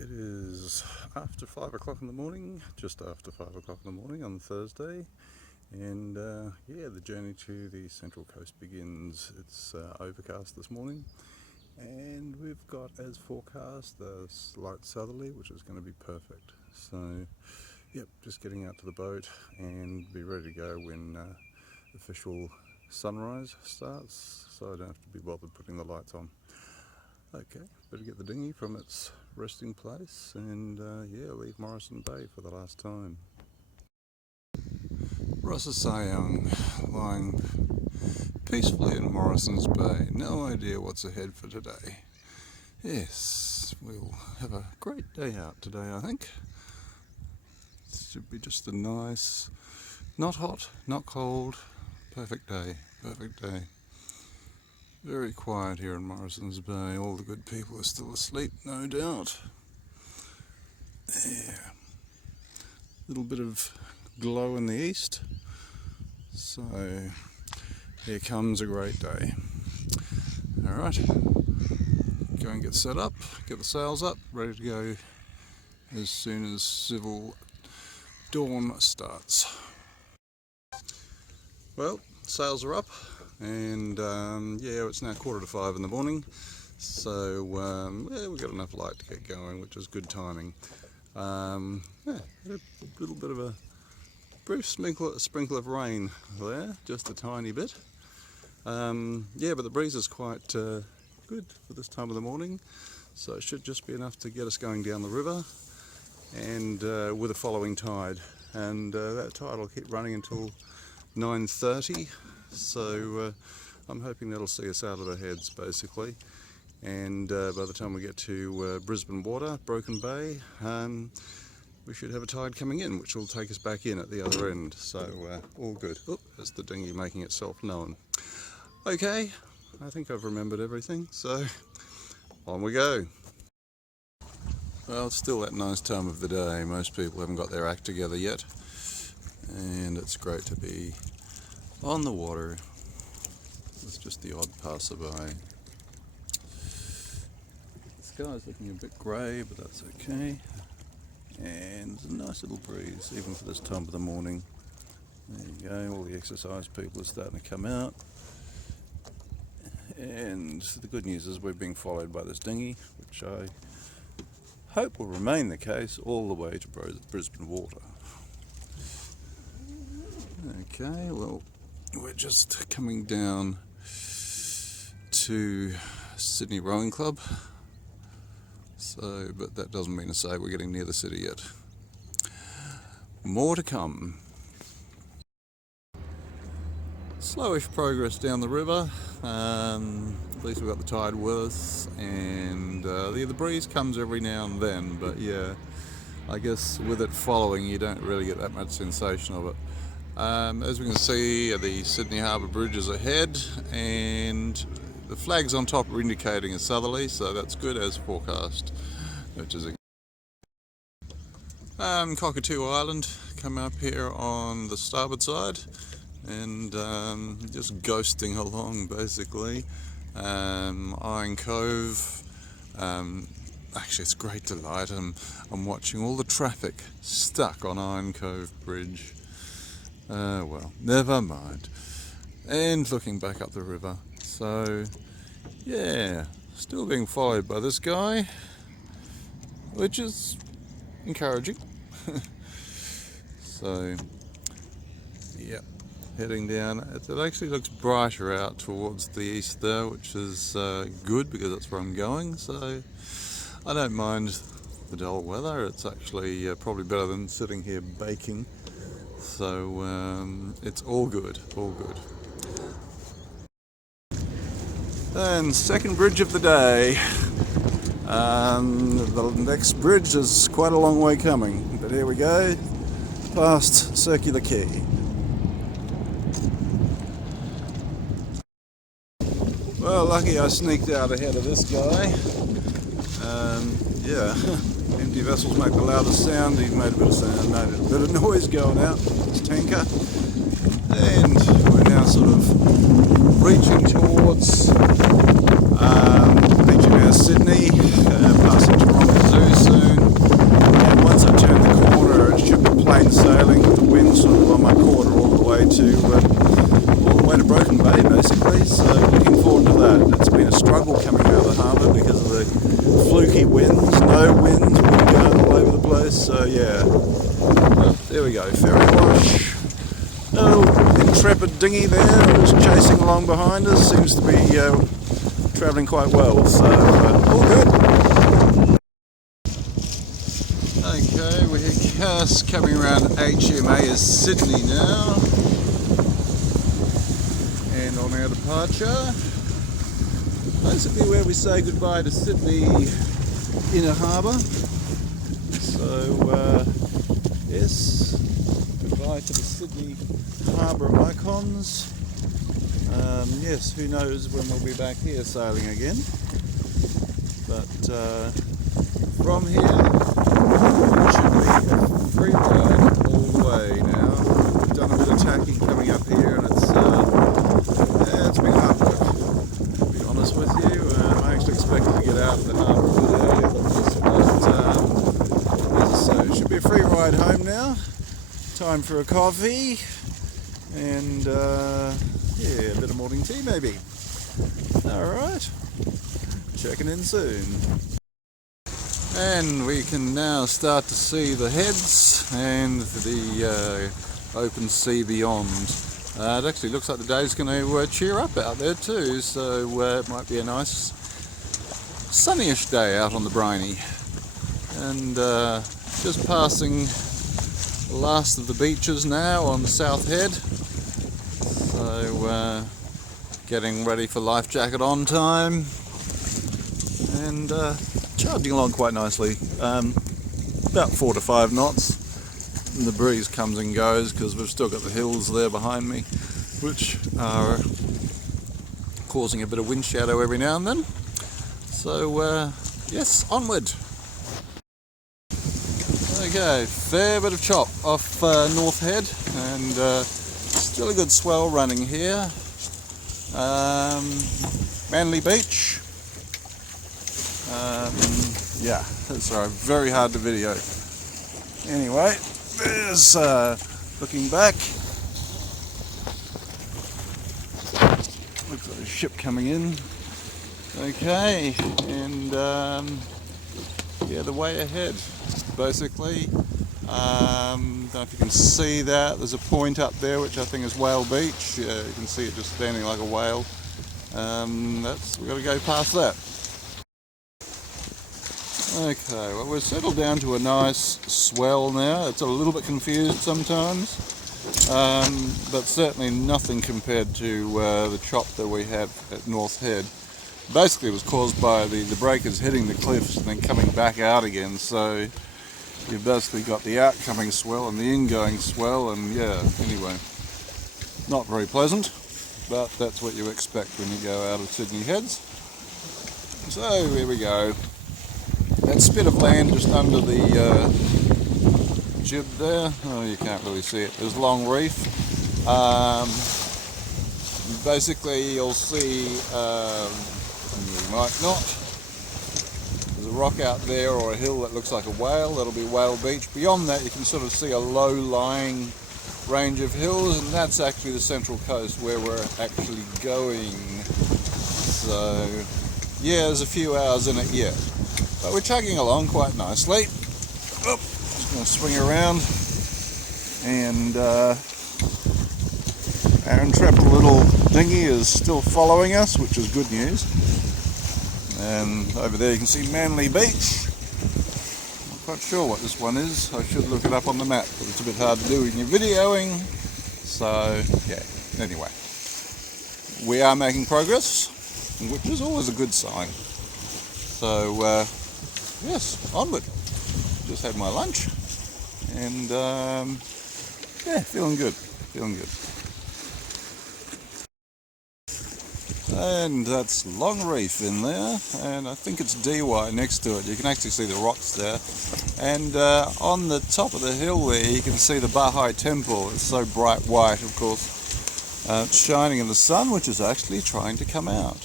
It is after 5 o'clock in the morning, just after 5 o'clock in the morning on Thursday, and yeah, the journey to the Central Coast begins. It's overcast this morning, and we've got as forecast the slight southerly, which is going to be perfect. So yep, just getting out to the boat and be ready to go when official sunrise starts, so I don't have to be bothered putting the lights on. Okay, better get the dinghy from its resting place and yeah, leave Morrison Bay for the last time. Rossa Sayong lying peacefully in Morrison's Bay. No idea what's ahead for today. Yes, we'll have a great day out today, I think. It should be just a nice, not hot, not cold, perfect day, perfect day. Very quiet here in Morrison's Bay. All the good people are still asleep, no doubt. Yeah. Little bit of glow in the east. So here comes a great day. Alright, go and get set up, get the sails up, ready to go as soon as civil dawn starts. Well, sails are up. And yeah, it's now 4:45 in the morning, so yeah, we've got enough light to get going, which is good timing. Yeah, a little bit of a brief sprinkle of rain there, just a tiny bit. Yeah, but the breeze is quite good for this time of the morning, so it should just be enough to get us going down the river, and with a following tide, and that tide will keep running until 9:30. So I'm hoping that'll see us out of the heads basically, and by the time we get to Brisbane Water, Broken Bay, we should have a tide coming in which will take us back in at the other end, so all good. Oh, that's the dinghy making itself known. Okay, I think I've remembered everything, so on we go. Well, it's still that nice time of the day. Most people haven't got their act together yet, and it's great to be on the water with just the odd passerby. The sky's looking a bit grey, but that's okay. And there's a nice little breeze, even for this time of the morning. There you go, all the exercise people are starting to come out. And the good news is we're being followed by this dinghy, which I hope will remain the case all the way to Brisbane Water. Okay, well, we're just coming down to Sydney Rowing Club, so, but that doesn't mean to say we're getting near the city yet. More to come. Slowish progress down the river. At least we've got the tide with us, and the breeze comes every now and then, but yeah, I guess with it following you don't really get that much sensation of it. As we can see, the Sydney Harbour bridge is ahead, and the flags on top are indicating a southerly, so that's good as forecast. Which is Cockatoo Island coming up here on the starboard side, and just ghosting along basically. Iron Cove. Actually, it's great delight. I'm watching all the traffic stuck on Iron Cove Bridge. Well, never mind. And looking back up the river. So, yeah, still being followed by this guy, which is encouraging. So, yeah, heading down. It actually looks brighter out towards the east there, which is good because that's where I'm going. So, I don't mind the dull weather. It's actually probably better than sitting here baking. So it's all good, all good. And second bridge of the day. The next bridge is quite a long way coming, but here we go, past Circular Quay. Well, lucky I sneaked out ahead of this guy. Yeah, empty vessels make the loudest sound. He made a bit of sound, made a bit of noise going out, his tanker. And we're now sort of reaching towards HMS Sydney, passing Toronto Zoo soon. the fluky winds, no winds, we're going all over the place, so yeah. Well, there we go, ferry wash. No intrepid dinghy there, who's chasing along behind us, seems to be travelling quite well, so all good. Okay, we're just coming around HMAS Sydney now, and on our departure, basically where we say goodbye to Sydney Inner Harbour. So yes, goodbye to the Sydney Harbour icons. Yes, who knows when we'll be back here sailing again, but from here it should be a free ride all the way now. We've done a bit of tacking coming up here, and it's been hard work, to be honest with you. I actually expected to get out of the harbour a bit earlier than this, but as I say, it should be a free ride home now. Time for a coffee and yeah, a bit of morning tea maybe. Alright, checking in soon. And we can now start to see the heads and the open sea beyond. It actually looks like the day's going to cheer up out there too, so it might be a nice sunnyish day out on the briny. And just passing the last of the beaches now on the South Head, so getting ready for life jacket on time, and charging along quite nicely, about 4 to 5 knots, and the breeze comes and goes because we've still got the hills there behind me which are causing a bit of wind shadow every now and then. So yes, onward. Okay, fair bit of chop off North Head, and still a good swell running here. Manly Beach. Yeah, sorry, very hard to video. Anyway, there's looking back. Looks like a ship coming in. Okay, and yeah, the way ahead, basically. Don't know if you can see that. There's a point up there which I think is Whale Beach. Yeah, you can see it just standing like a whale. We've got to go past that. Okay, well, we're settled down to a nice swell now. It's a little bit confused sometimes, but certainly nothing compared to the chop that we had at North Head. Basically it was caused by the breakers hitting the cliffs and then coming back out again, so you've basically got the outcoming swell and the ingoing swell, and yeah, anyway, not very pleasant, but that's what you expect when you go out of Sydney Heads. So here we go. That spit of land just under the jib there, oh, you can't really see it, there's Long Reef. Basically you'll see, you might not, there's a rock out there or a hill that looks like a whale, that'll be Whale Beach. Beyond that you can sort of see a low-lying range of hills, and that's actually the Central Coast where we're actually going. So yeah, there's a few hours in it yet. But we're chugging along quite nicely. Oop, just going to swing around, and our intrepid little dinghy is still following us, which is good news. And over there you can see Manly Beach. Not quite sure what this one is. I should look it up on the map, but it's a bit hard to do when you're videoing. So yeah, anyway, we are making progress, which is always a good sign. So yes, onward. Just had my lunch, and yeah, feeling good. And that's Long Reef in there, and I think it's DY next to it. You can actually see the rocks there, and on the top of the hill there you can see the Baha'i Temple. It's so bright white, of course. It's shining in the sun, which is actually trying to come out.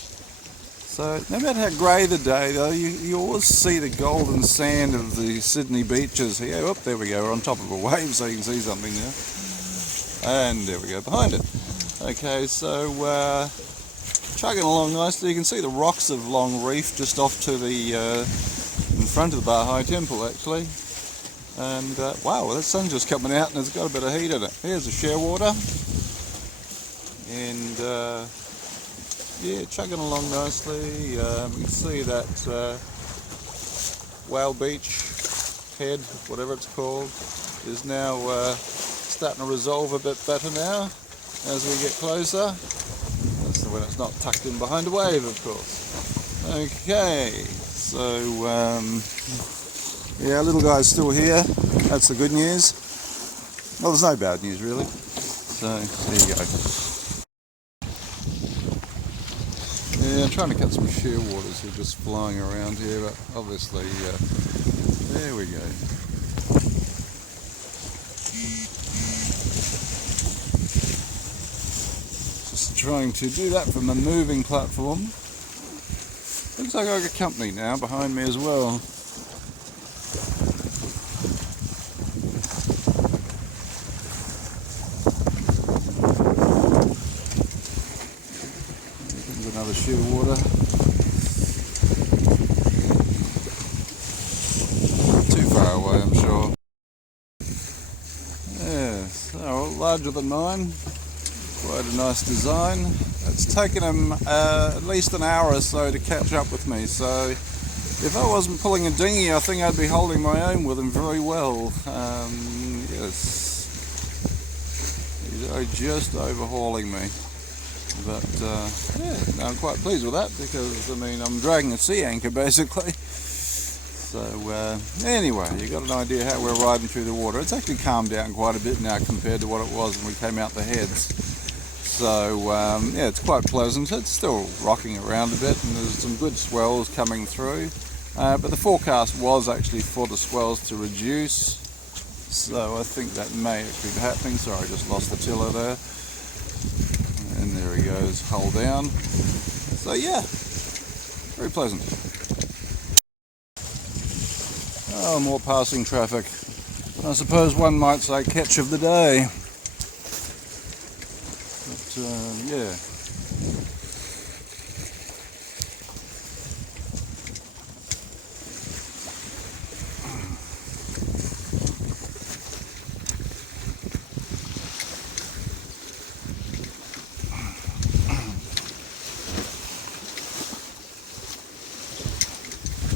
So no matter how grey the day though, you always see the golden sand of the Sydney beaches here. Oh, there we go, we're on top of a wave so you can see something there. And there we go, behind it. Okay, so chugging along nicely. You can see the rocks of Long Reef just off to the in front of the Bahai Temple actually. And wow, the sun's just coming out and it's got a bit of heat in it. Here's the shearwater, and yeah, chugging along nicely. You can see that Whale Beach head, whatever it's called, is now starting to resolve a bit better now as we get closer. That's when it's not tucked in behind a wave, of course. Okay, so yeah, little guy's still here. That's the good news. Well, there's no bad news really. So there you go. Yeah, I'm trying to cut some shearwaters who are just flying around here, but obviously, there we go. Just trying to do that from a moving platform. Looks like I've got company now behind me as well. Another shearwater. Not too far away, I'm sure. Yeah, so larger than mine. Quite a nice design. It's taken him at least an hour or so to catch up with me. So if I wasn't pulling a dinghy, I think I'd be holding my own with him very well. Yes, he's just overhauling me. But yeah, no, I'm quite pleased with that because I mean I'm dragging a sea anchor basically. So anyway, you got an idea how we're riding through the water. It's actually calmed down quite a bit now compared to what it was when we came out the heads. So yeah, it's quite pleasant. It's still rocking around a bit and there's some good swells coming through. But the forecast was actually for the swells to reduce. So I think that may actually be happening. Sorry, I just lost the tiller there. And there he goes, hull down. So yeah, very pleasant. Oh, more passing traffic. I suppose one might say catch of the day. But yeah.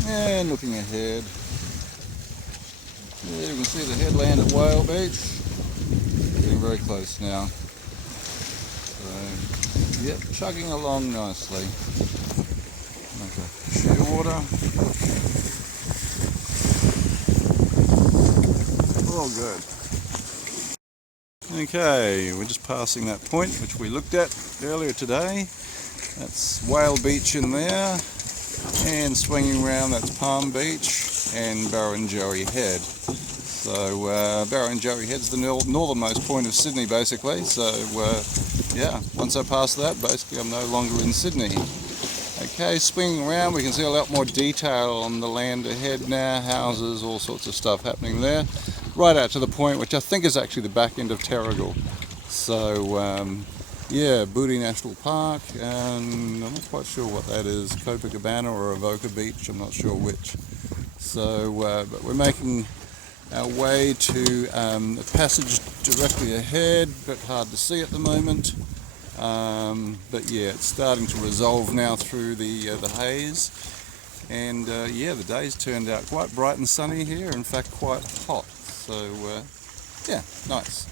And looking ahead, yeah, you can see the headland at Whale Beach. Getting very close now. So, yep, chugging along nicely. Okay, shearwater. All good. Okay, we're just passing that point which we looked at earlier today. That's Whale Beach in there. And swinging around, that's Palm Beach and Barrenjoey Head. So Barrenjoey Head's the northernmost point of Sydney basically. So yeah, once I pass that, basically I'm no longer in Sydney. Okay, swinging around, we can see a lot more detail on the land ahead now, houses, all sorts of stuff happening there. Right out to the point, which I think is actually the back end of Terrigal. So yeah, Booty National Park, and I'm not quite sure what that is, Copacabana or Avoca Beach, I'm not sure which. So, but we're making our way to a passage directly ahead, a bit hard to see at the moment. But yeah, it's starting to resolve now through the haze. And yeah, the day's turned out quite bright and sunny here, in fact quite hot. So yeah, nice.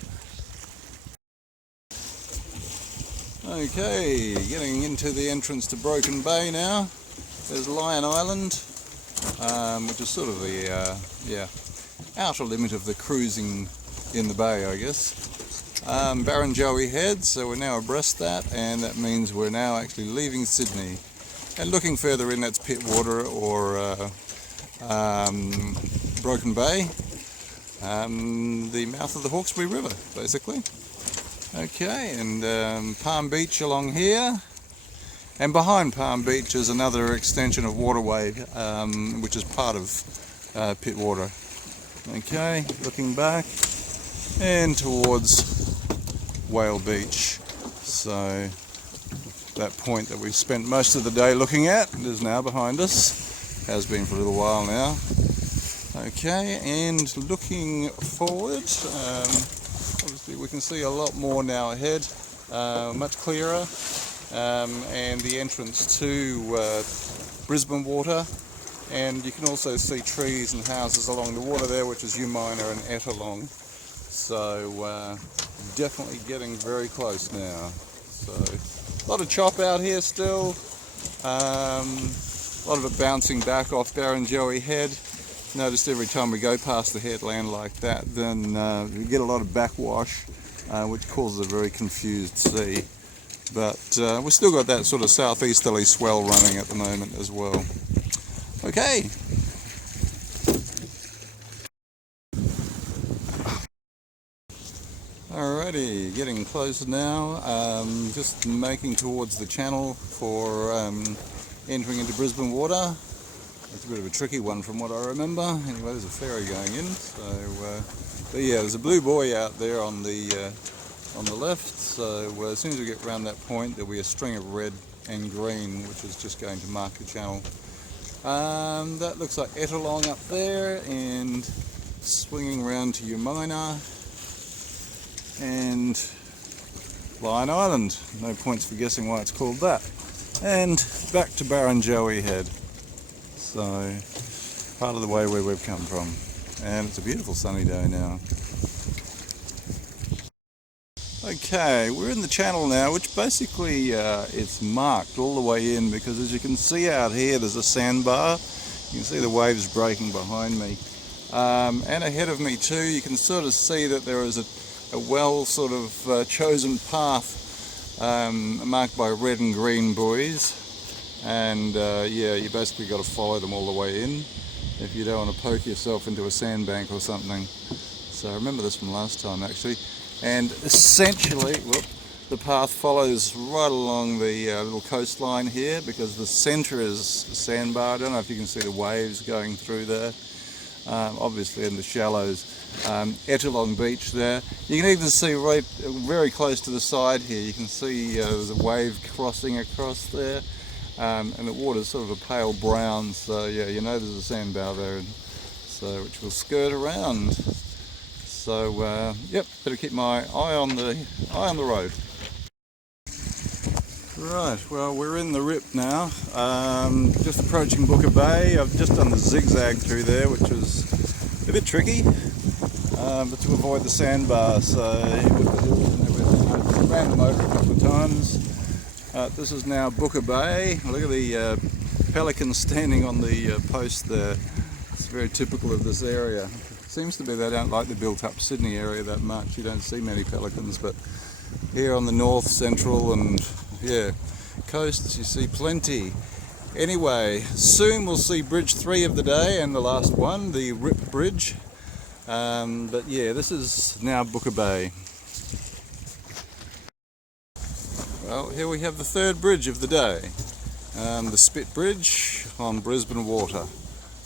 Okay, getting into the entrance to Broken Bay now. There's Lion Island, which is sort of the yeah, outer limit of the cruising in the bay, I guess. Barrenjoey Head, so we're now abreast that, and that means we're now actually leaving Sydney. And looking further in, that's Pittwater or Broken Bay, the mouth of the Hawkesbury River, basically. Okay, and Palm Beach along here, and behind Palm Beach is another extension of waterway, which is part of Pittwater. Okay, looking back and towards Whale Beach. So that point that we spent most of the day looking at. It is now behind us, has been for a little while now. Okay, and looking forward, obviously we can see a lot more now ahead, much clearer, and the entrance to Brisbane Water, and you can also see trees and houses along the water there, which is Umina and Ettalong. So definitely getting very close now. So a lot of chop out here still, a lot of it bouncing back off Barrenjoey Head. Noticed every time we go past the headland like that, then we get a lot of backwash, which causes a very confused sea. But we've still got that sort of southeasterly swell running at the moment as well. Okay. Alrighty, getting close now. Just making towards the channel for entering into Brisbane Water. It's a bit of a tricky one from what I remember. Anyway, there's a ferry going in. So, but yeah, there's a blue buoy out there on the left. So as soon as we get around that point, there'll be a string of red and green, which is just going to mark the channel. That looks like Ettalong up there, and swinging around to Umina and Lion Island. No points for guessing why it's called that. And back to Barrenjoey Head. So part of the way where we've come from, and it's a beautiful sunny day now. Okay, we're in the channel now, which basically it's marked all the way in, because as you can see out here there's a sandbar. You can see the waves breaking behind me, and ahead of me too you can sort of see that there is a well sort of chosen path marked by red and green buoys. And yeah, you basically got to follow them all the way in if you don't want to poke yourself into a sandbank or something. So I remember this from last time actually. And essentially, the path follows right along the little coastline here, because the centre is sandbar. I don't know if you can see the waves going through there. Obviously in the shallows. Ettalong Beach there. You can even see right very close to the side here, you can see there's a wave crossing across there. And the water's sort of a pale brown, so yeah, you know there's a sandbar there, so which will skirt around. So yep, better keep my eye on the road. Right, well we're in the Rip now, just approaching Booker Bay. I've just done the zigzag through there, which was a bit tricky, but to avoid the sandbar, so I ran them over a couple of times. This is now Booker Bay. Look at the pelicans standing on the post there. It's very typical of this area. Seems to be they don't like the built-up Sydney area that much. You don't see many pelicans, but here on the north, central and yeah, coasts you see plenty. Anyway, soon we'll see Bridge 3 of the day and the last one, the Rip Bridge. But yeah, this is now Booker Bay. Well, here we have the third bridge of the day, the Spit Bridge on Brisbane Water.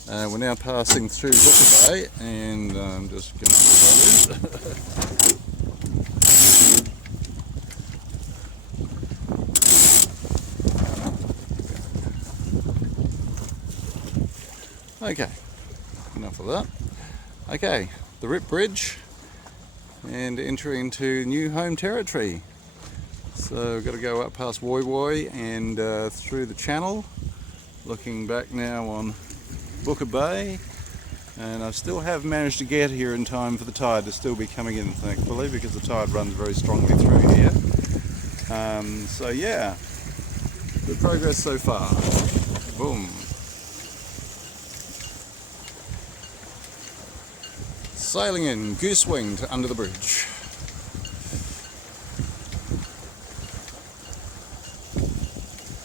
We're now passing through Booker Bay, and I'm just going to put on Okay, enough of that. Okay, the Rip Bridge, and entering into new home territory. So we've got to go up past Woy Woy and through the channel, looking back now on Booker Bay, and I still have managed to get here in time for the tide to still be coming in, thankfully, because the tide runs very strongly through here. So yeah, good progress so far. Boom. Sailing in, goose wing to under the bridge.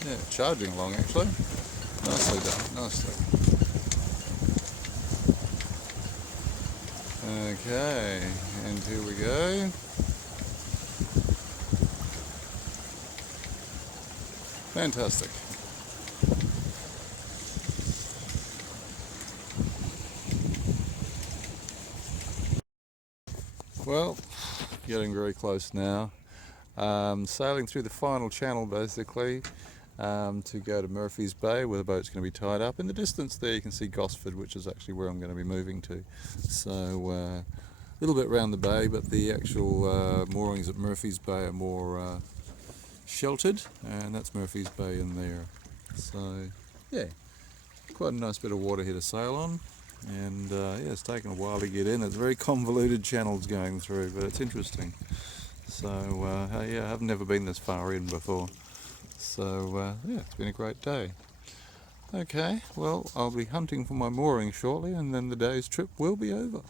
Yeah, charging along actually. Nicely done, nicely. Okay, and here we go. Fantastic. Well, getting very close now. Sailing through the final channel basically to go to Murphy's Bay where the boat's going to be tied up. In the distance there you can see Gosford, which is actually where I'm going to be moving to. So a little bit around the bay, but the actual moorings at Murphy's Bay are more sheltered, and that's Murphy's Bay in there. So yeah, quite a nice bit of water here to sail on, and yeah, it's taken a while to get in. It's very convoluted channels going through, but it's interesting. So yeah, I've never been this far in before, so yeah, it's been a great day. Okay, well, I'll be hunting for my mooring shortly, and then the day's trip will be over.